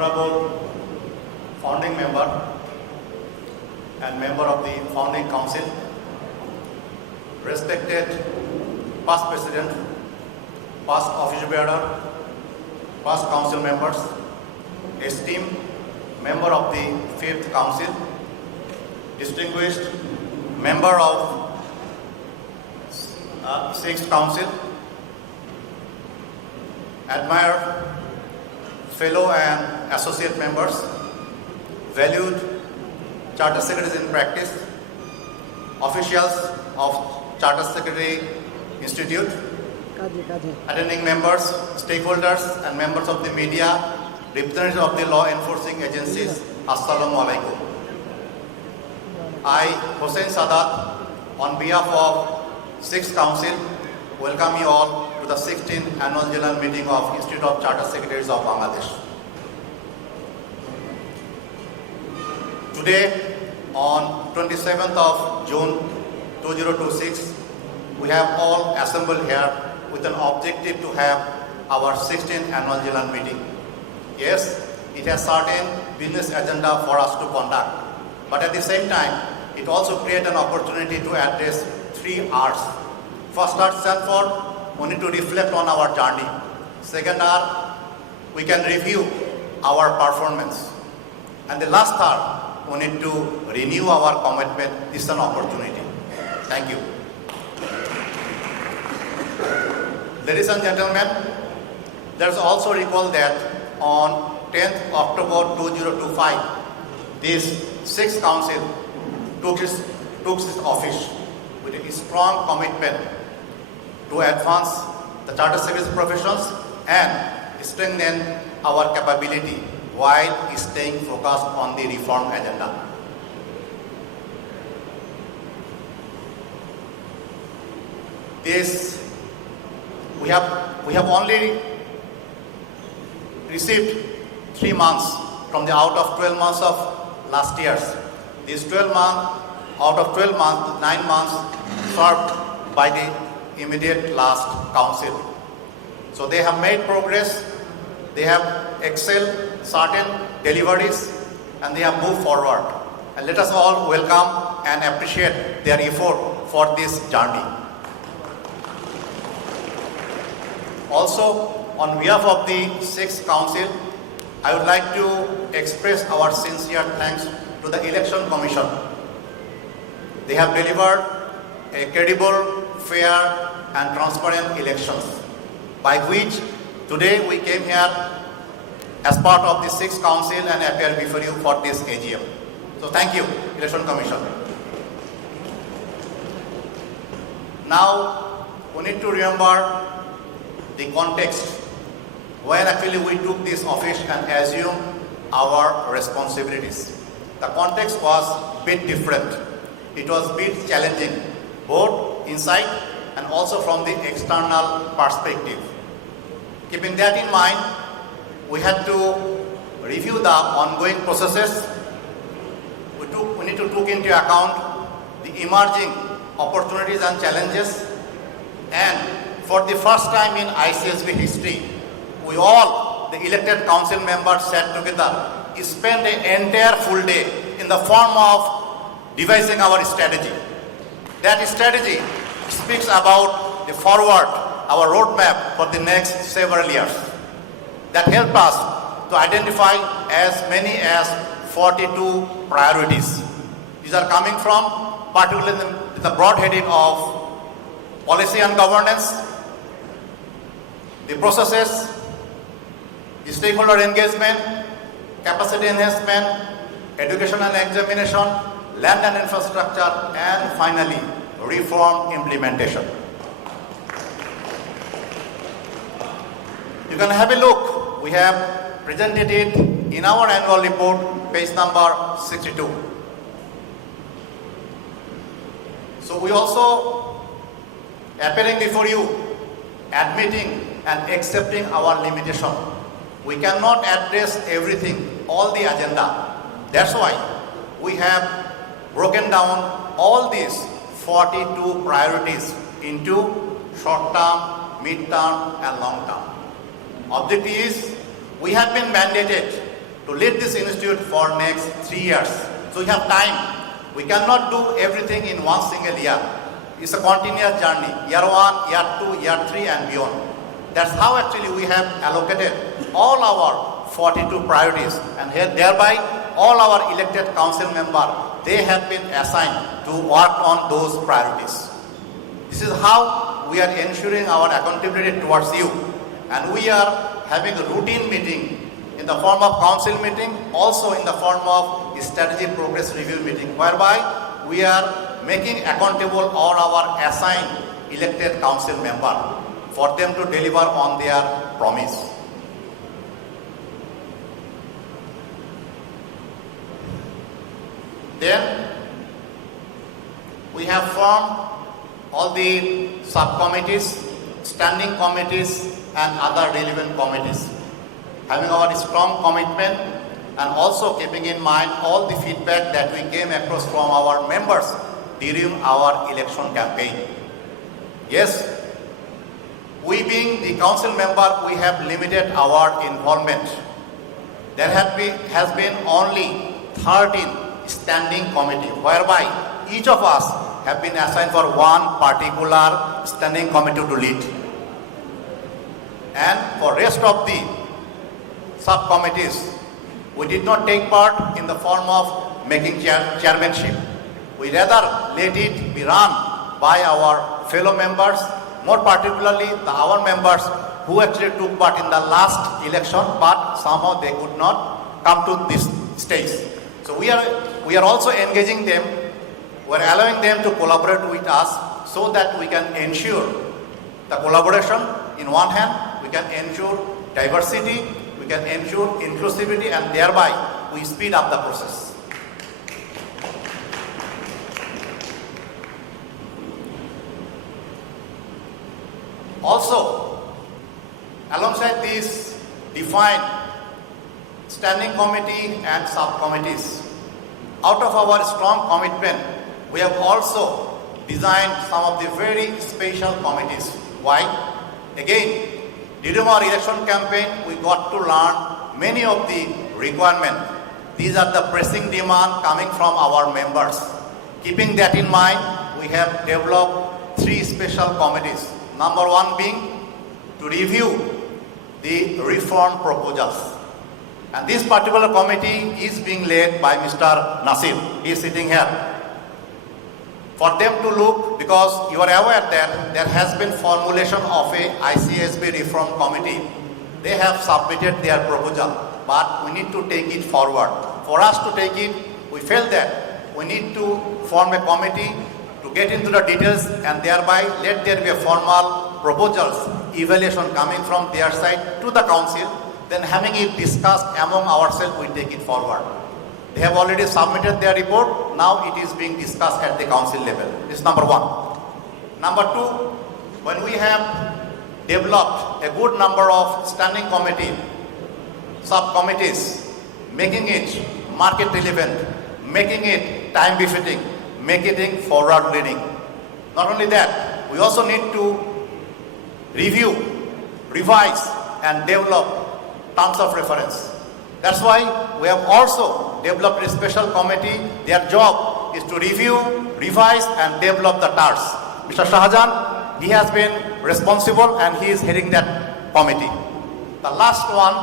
Honorable Founding Member and Member of the Founding Council, respected past President, past Office Bearer, past Council members, esteemed Member of the 5th Council, distinguished Member of 6th Council, admired fellow and associate members, valued Charter Secretaries in practice, officials of Charter Secretary Institute, attending members, stakeholders and members of the media, representatives of the law enforcing agencies, Assalamu alaikum. I, Hossain Sadat, on behalf of 6th Council, welcome you all to the 16th Annual General Meeting of Institute of Charter Secretaries of Bangladesh. Today, on 27th of June 2026, we have all assembled here with an objective to have our 16th Annual General Meeting. Yes, it has certain business agenda for us to conduct, but at the same time, it also creates an opportunity to address 3 R's. First R stands for we need to reflect on our journey. Second R, we can review our performance. And the last R, we need to renew our commitment. This is an opportunity. Thank you. Ladies and gentlemen, let us also recall that on 10th October 2025, this 6th Council took its office with a strong commitment to advance the Charter Secretaries professions and strengthen our capability while staying focused on the reform agenda. We have only received 3 months from the out of 12 months of last year's. These 12 months, out of 12 months, 9 months served by the immediate last council. So they have made progress, they have excelled certain deliveries, and they have moved forward. And let us all welcome and appreciate their effort for this journey. Also, on behalf of the 6th Council, I would like to express our sincere thanks to the Election Commission. They have delivered a credible, fair and transparent elections, by which today we came here as part of the 6th Council and appear before you for this AGM. So thank you, Election Commission. Now, we need to remember the context when actually we took this office and assumed our responsibilities. The context was a bit different. It was a bit challenging, both inside and also from the external perspective. Keeping that in mind, we had to review the ongoing processes. We need to take into account the emerging opportunities and challenges, and for the first time in ICSB history, we all, the elected council members, sat together, spent an entire full day in the form of devising our strategy. That strategy speaks about the forward, our roadmap for the next several years. That helped us to identify as many as 42 priorities. These are coming from particularly the broad heading of policy and governance, the processes, the stakeholder engagement, capacity enhancement, education and examination, land and infrastructure, and finally, reform implementation. You can have a look. We have presented it in our annual report, page number 62. So we also appearing before you, admitting and accepting our limitation. We cannot address everything, all the agenda. That's why we have broken down all these 42 priorities into short-term, mid-term and long-term. Objective is, we have been mandated to lead this institute for next 3 years. So we have time. We cannot do everything in one single year. It's a continuous journey, year 1, year 2, year 3 and beyond. That's how actually we have allocated all our 42 priorities, and thereby all our elected council members, they have been assigned to work on those priorities. This is how we are ensuring our accountability towards you, and we are having a routine meeting in the form of council meeting, also in the form of strategy progress review meeting, whereby we are making accountable all our assigned elected council members for them to deliver on their promise. Then we have formed all the subcommittees, standing committees and other relevant committees, having our strong commitment and also keeping in mind all the feedback that we came across from our members during our election campaign. Yes, we being the council member, we have limited our involvement. There has been only 13 standing committee, whereby each of us have been assigned for one particular standing committee to lead. And for rest of the subcommittees, we did not take part in the form of making chairmanship. We rather let it be run by our fellow members, more particularly our members who actually took part in the last election, but somehow they could not come to this stage. So we are also engaging them, we are allowing them to collaborate with us so that we can ensure the collaboration. In one hand, we can ensure diversity, we can ensure inclusivity, and thereby we speed up the process. Also, alongside these defined standing committee and subcommittees, out of our strong commitment, we have also designed some of the very special committees. Why? Again, during our election campaign, we got to learn many of the requirements. These are the pressing demand coming from our members. Keeping that in mind, we have developed 3 special committees. Number 1 being to review the reform proposals. And this particular committee is being led by Mr. Nasir. He is sitting here. For them to look, because you are aware that there has been formulation of a ICSB reform committee. They have submitted their proposal, but we need to take it forward. For us to take it, we felt that we need to form a committee to get into the details, and thereby let there be a formal proposals, evaluation coming from their side to the council. Then having it discussed among ourselves, we take it forward. They have already submitted their report. Now it is being discussed at the council level. This is number 1. Number 2, when we have developed a good number of standing committee, subcommittees, making it market relevant, making it time befitting, making it forward leading. Not only that, we also need to review, revise and develop terms of reference. That's why we have also developed a special committee. Their job is to review, revise and develop the TARs. Mr. Shahjan, he has been responsible and he is heading that committee. The last one,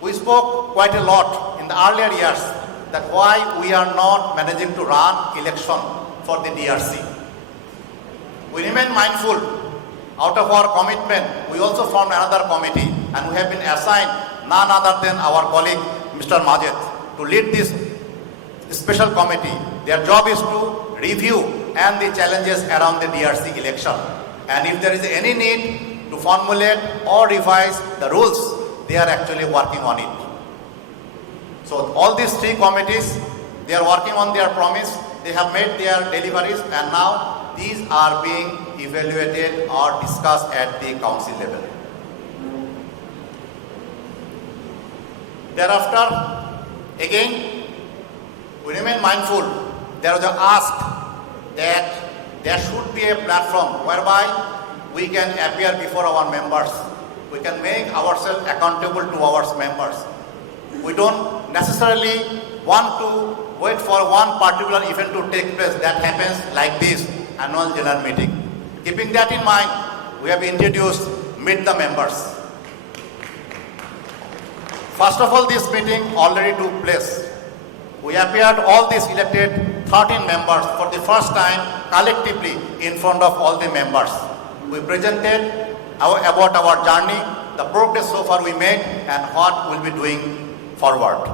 we spoke quite a lot in the earlier years that why we are not managing to run election for the DRC. We remain mindful. Out of our commitment, we also formed another committee, and we have been assigned none other than our colleague Mr. Majid to lead this special committee. Their job is to review and the challenges around the DRC election, and if there is any need to formulate or revise the rules, they are actually working on it. So all these 3 committees, they are working on their promise. They have made their deliveries, and now these are being evaluated or discussed at the council level. Thereafter, again, we remain mindful. There was an ask that there should be a platform whereby we can appear before our members. We can make ourselves accountable to our members. We don't necessarily want to wait for one particular event to take place that happens like this annual general meeting. Keeping that in mind, we have introduced Meet the Members. First of all, this meeting already took place. We appeared all these elected 13 members for the first time collectively in front of all the members. We presented about our journey, the progress so far we made, and what we'll be doing forward.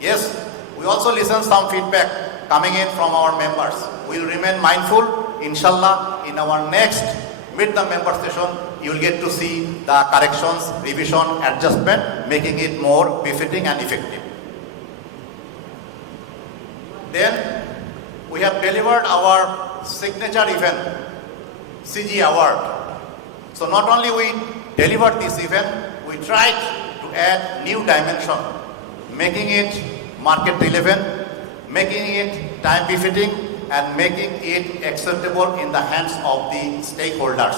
Yes, we also listened some feedback coming in from our members. We'll remain mindful, inshallah, in our next Meet the Member session, you will get to see the corrections, revision, adjustment, making it more befitting and effective. Then we have delivered our signature event, CG Award. So not only we delivered this event, we tried to add new dimension, making it market relevant, making it time befitting, and making it acceptable in the hands of the stakeholders.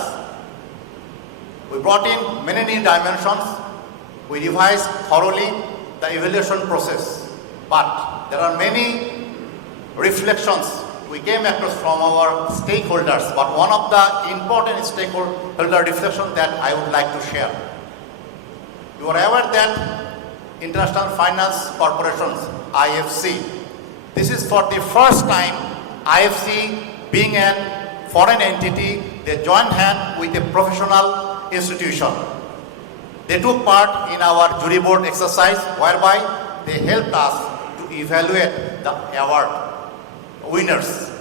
We brought in many new dimensions. We revised thoroughly the evaluation process. But there are many reflections we came across from our stakeholders. But one of the important stakeholder reflections that I would like to share. You are aware that International Finance Corporations, IFC, this is for the first time IFC being a foreign entity, they joined hands with a professional institution. They took part in our jury board exercise whereby they helped us to evaluate the award winners.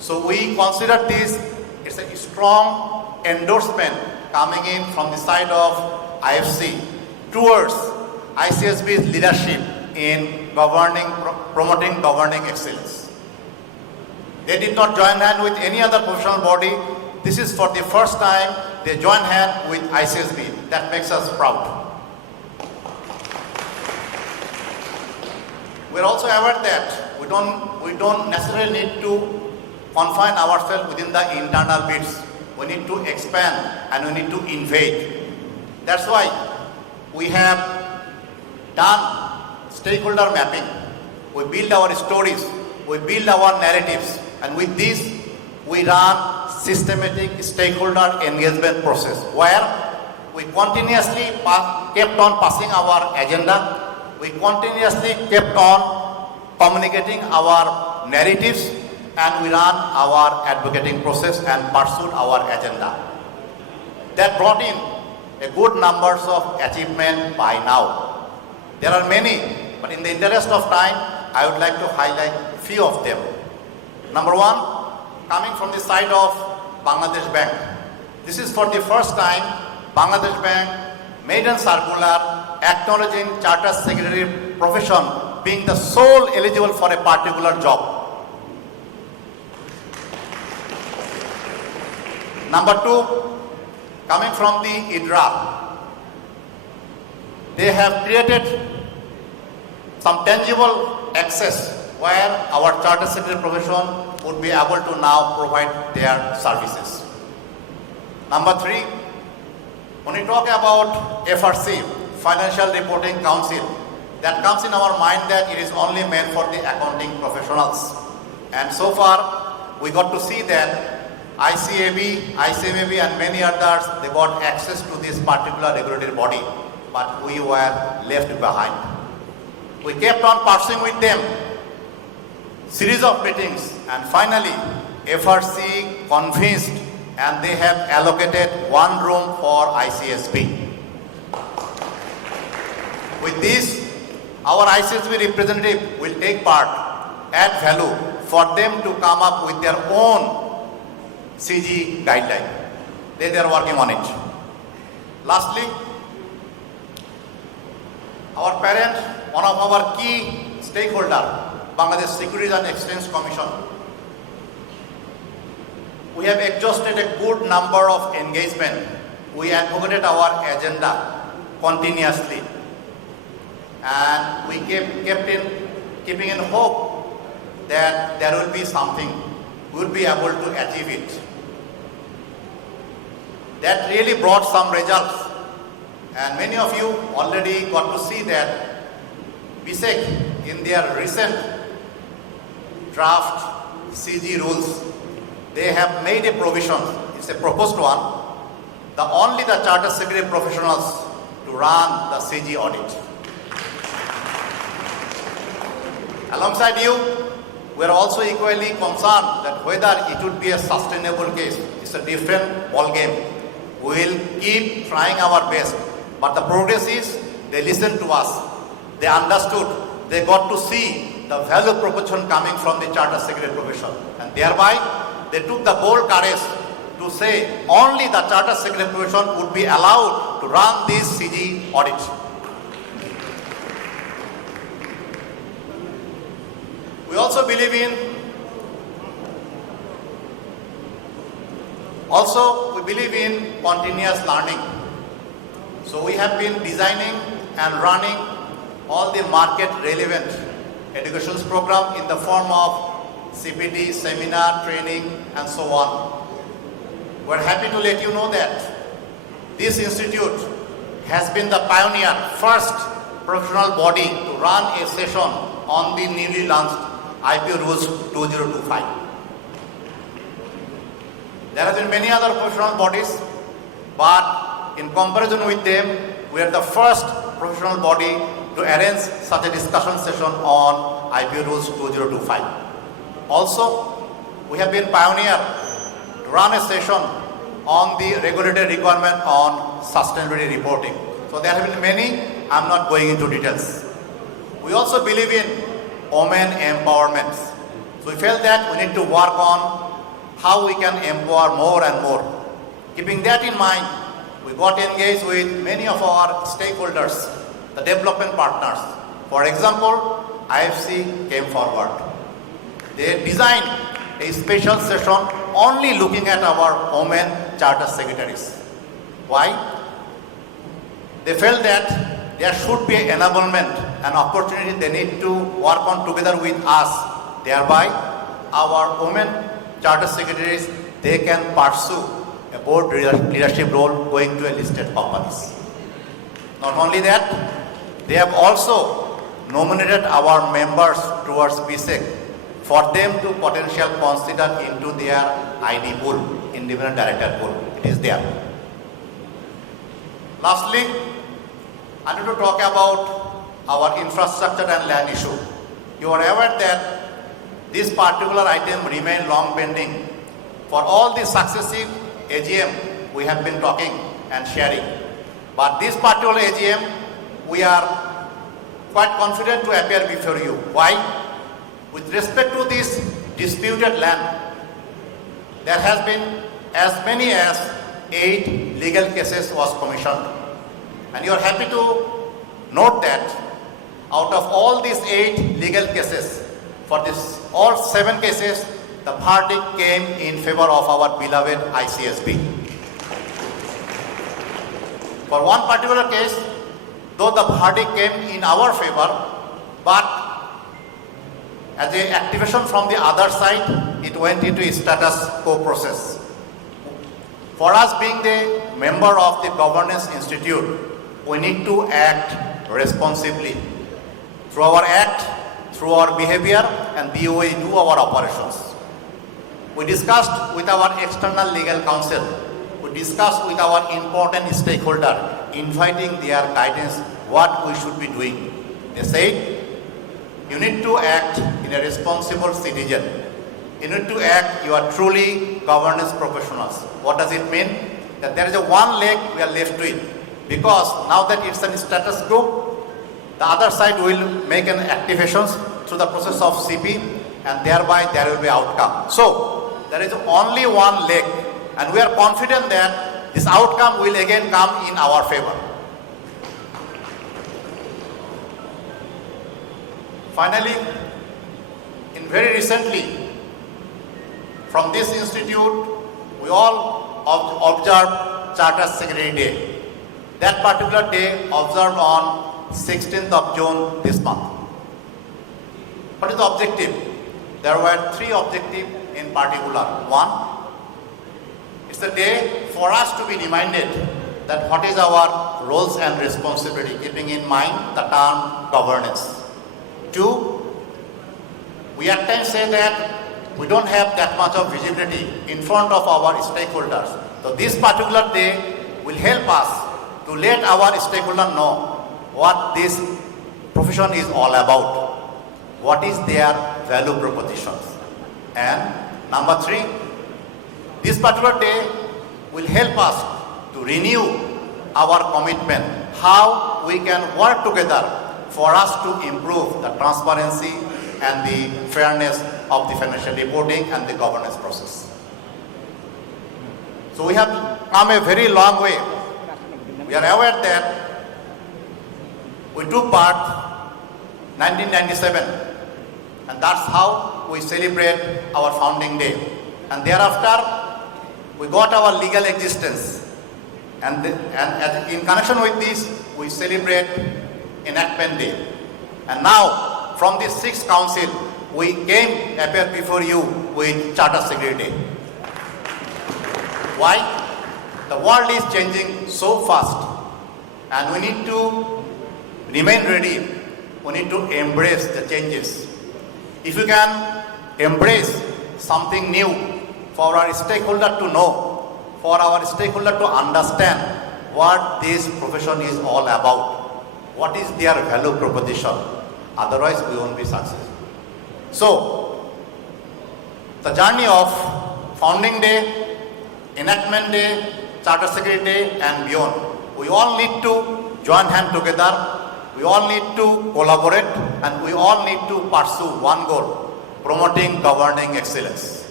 So we consider this as a strong endorsement coming in from the side of IFC towards ICSB's leadership in promoting governing excellence. They did not join hand with any other professional body. This is for the first time they join hand with ICSB. That makes us proud. We are also aware that we don't necessarily need to confine ourselves within the internal bits. We need to expand and we need to invade. That's why we have done stakeholder mapping. We build our stories, we build our narratives, and with this, we run systematic stakeholder engagement process where we continuously kept on passing our agenda, we continuously kept on communicating our narratives, and we ran our advocating process and pursued our agenda. That brought in a good numbers of achievement by now. There are many, but in the interest of time, I would like to highlight a few of them. Number one, coming from the side of Bangladesh Bank. This is for the first time, Bangladesh Bank made a circular acknowledging Chartered Secretary profession being the sole eligible for a particular job. Number two, coming from the IDRA, they have created some tangible access where our Chartered Secretary profession would be able to now provide their services. Number three, when we talk about FRC, Financial Reporting Council, that comes in our mind that it is only meant for the accounting professionals. And so far, we got to see that ICSB and many others, they got access to this particular regulatory body, but we were left behind. We kept on pursuing with them series of meetings, and finally FRC convinced and they have allocated one room for ICSB. With this, our ICSB representative will take part, add value for them to come up with their own CG guideline. They are working on it. Lastly, our parent, one of our key stakeholders, Bangladesh Secretaries and Exchange Commission. We have exhausted a good number of engagement. We advocated our agenda continuously, and we keeping in hope that there will be something, we will be able to achieve it. That really brought some results, and many of you already got to see that BSEC, in their recent draft CG rules, they have made a provision, it's a proposed one, only the Chartered Secretary professionals to run the CG audit. Alongside you, we are also equally concerned that whether it would be a sustainable case, it's a different ball game. We will keep trying our best, but the progress is they listened to us, they understood, they got to see the value proposition coming from the Chartered Secretary profession, and thereby they took the bold courage to say only the Chartered Secretary profession would be allowed to run this CG audit. We also believe in continuous learning. So we have been designing and running all the market relevant education program in the form of CPD, seminar, training, and so on. We're happy to let you know that this institute has been the pioneer, first professional body to run a session on the newly launched IPO Rules 2025. There have been many other professional bodies, but in comparison with them, we are the first professional body to arrange such a discussion session on IPO Rules 2025. Also, we have been pioneer to run a session on the regulatory requirement on sustainability reporting. So there have been many, I'm not going into details. We also believe in women empowerment. So we felt that we need to work on how we can empower more and more. Keeping that in mind, we got engaged with many of our stakeholders, the development partners. For example, IFC came forward. They designed a special session only looking at our women charter secretaries. Why? They felt that there should be enablement, an opportunity they need to work on together with us. Thereby, our women charter secretaries, they can pursue a board leadership role going to a listed companies. Not only that, they have also nominated our members towards BSEC for them to potential consider into their ID pool, independent director pool. It is there. Lastly, I need to talk about our infrastructure and land issue. You are aware that this particular item remained long pending. For all the successive AGM, we have been talking and sharing. But this particular AGM, we are quite confident to appear before you. Why? With respect to this disputed land, there has been as many as 8 legal cases was commissioned. And you are happy to note that out of all these 8 legal cases, for this all 7 cases, the verdict came in favor of our beloved ICSB. For one particular case, though the verdict came in our favor, but as an activation from the other side, it went into a status quo process. For us being the member of the Governance Institute, we need to act responsibly. Through our act, through our behavior, and the way we do our operations. We discussed with our external legal counsel, we discussed with our important stakeholder, inviting their guidance what we should be doing. They said, you need to act in a responsible citizen. You need to act, you are truly governance professionals. What does it mean? That there is a one leg we are left with. Because now that it's a status quo, the other side will make an activations through the process of CP, and thereby there will be outcome. So there is only one leg, and we are confident that this outcome will again come in our favor. Finally, in very recently, from this institute, we all observed Charter Secretary Day. That particular day observed on 16th of June this month. What is the objective? There were 3 objectives in particular. One, it's a day for us to be reminded that what is our roles and responsibility, keeping in mind the term governance. Two, we at times say that we don't have that much of visibility in front of our stakeholders. So this particular day will help us to let our stakeholders know what this profession is all about, what is their value propositions. And number three, this particular day will help us to renew our commitment, how we can work together for us to improve the transparency and the fairness of the financial reporting and the governance process. So we have come a very long way. We are aware that we took part 1997, and that's how we celebrate our founding day. And thereafter, we got our legal existence. And in connection with this, we celebrate enactment day. And now, from this sixth council, we came appear before you with Charter Secretary Day. Why? The world is changing so fast, and we need to remain ready. We need to embrace the changes. If you can embrace something new for our stakeholder to know, for our stakeholder to understand what this profession is all about, what is their value proposition, otherwise we won't be successful. So, the journey of founding day, enactment day, Charter Secretary Day and beyond, we all need to join hands together, we all need to collaborate, and we all need to pursue one goal, promoting governing excellence.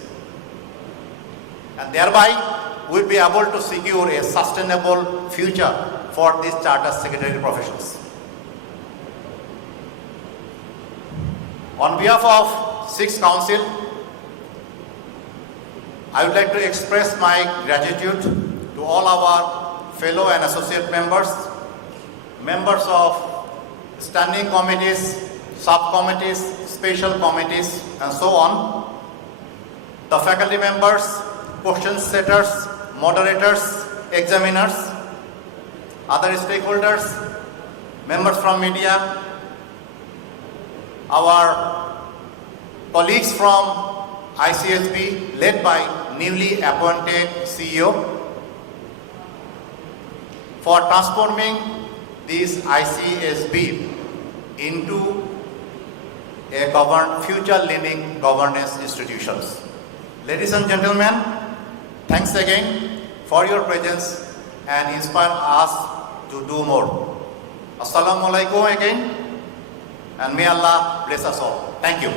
And thereby, we'll be able to secure a sustainable future for these Charter Secretary professions. On behalf of Sixth Council, I would like to express my gratitude to all our fellow and associate members, members of standing committees, subcommittees, special committees, and so on, the faculty members, question setters, moderators, examiners, other stakeholders, members from media, our colleagues from ICSB led by newly appointed CEO for transforming this ICSB into a future-leaning governance institutions. Ladies and gentlemen, thanks again for your presence and inspire us to do more. Assalamu alaikum again, and may Allah bless us all. Thank you.